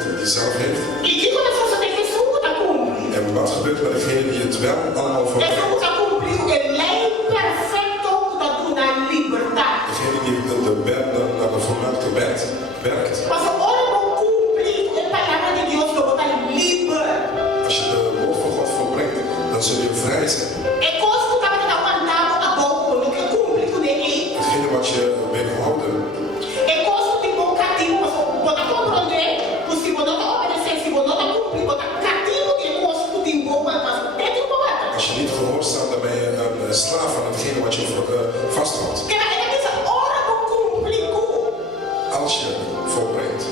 volbrengt, die zelf heeft. En wat gebeurt met degene die het wel allemaal volbrengt? Degene die naar de volmaakte wet werkt. Als je de woord van God volbrengt, dan zul je vrij zijn. Degene wat je weerhouden. Als je niet gehoorzaamt, dan ben je een slaaf van hetgene wat je vasthoudt. Als je volbrengt.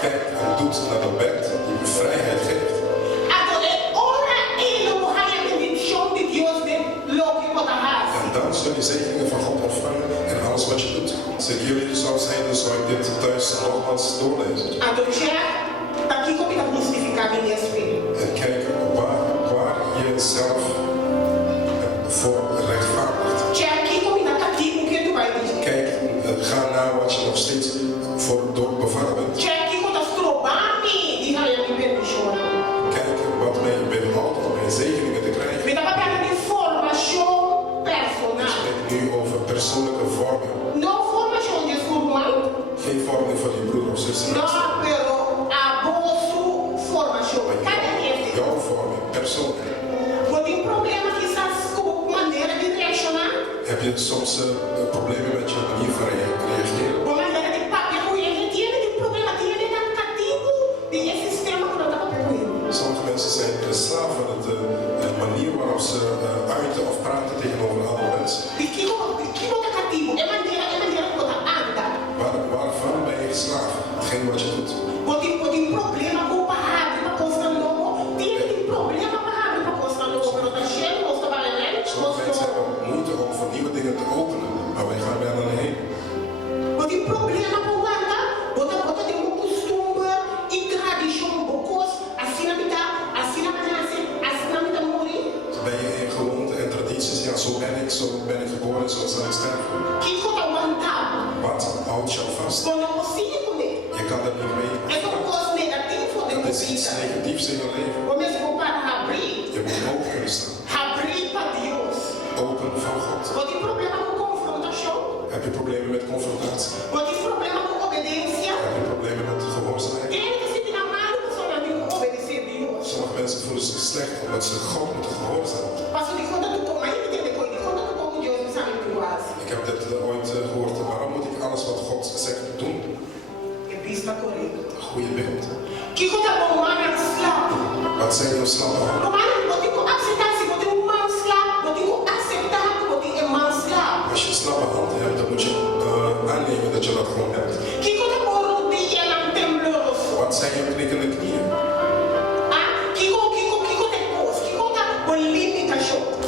Kijk en doet naar de wet die je vrijheid geeft. En dan zul je zegeningen van God ontvangen en alles wat je doet. Als ik jullie zou zijn, dan zou ik dit thuis nogmaals doorlezen. En kijk waar je zelf voor rechtvaardigt. Kijk, ga naar wat je nog steeds voor door bevangen bent. Kijk wat mij weerhoudt om mijn zegeningen te krijgen. Ik spreek nu over persoonlijke vorming. Geen vorming van je broer of zus. Jouw vorming, persoonlijk. Heb je soms problemen met je manier van reageren? Sommige mensen zijn slaaf van de manier waarop ze uiten of praten tegenover andere mensen. Waarvan ben je slaaf? Hetgeen wat je doet. Sommige mensen hebben moeite om voor nieuwe dingen te openen, maar wij gaan wel naar heen. Ben je in gewoonten en tradities? Ja, zo ben ik geboren, zo zal ik sterven. Wat houdt jou vast? Je kan dat niet mee. Dat is iets negatiefs in je leven. Je moet open kunnen staan. Open van God. Heb je problemen met confrontatie? Heb je problemen met gehoorzaamheid? Sommige mensen voelen zich slecht omdat ze God moeten gehoorzamen. Ik heb dit ooit gehoord. Waarom moet ik alles wat God zegt doen? Goeie beeld. Wat zijn jouw slappe handen? Als je slappe handen hebt, dan moet je aannemen dat je dat gewoon hebt. Wat zijn jouw knikkende knieën?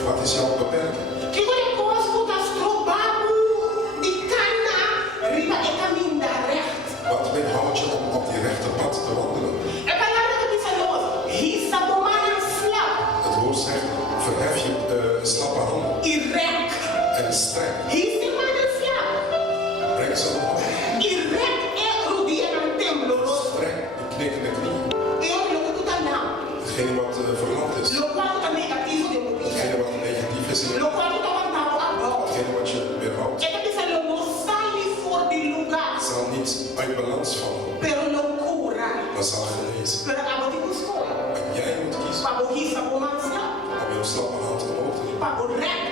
Wat is jouw beperking? Wat weerhoudt je om op die rechte pad te wandelen? Het woord zegt, verhef je slappe handen. En streng. Breng ze omhoog. Streng, de knikkende knieën. Hetgene wat verlamd is. Hetgene wat negatief is in je leven. Hetgene wat je weerhoudt. Zal niet uit balans vallen. Maar zal genezen. En jij moet kiezen om jouw slappe hand omhoog te nemen.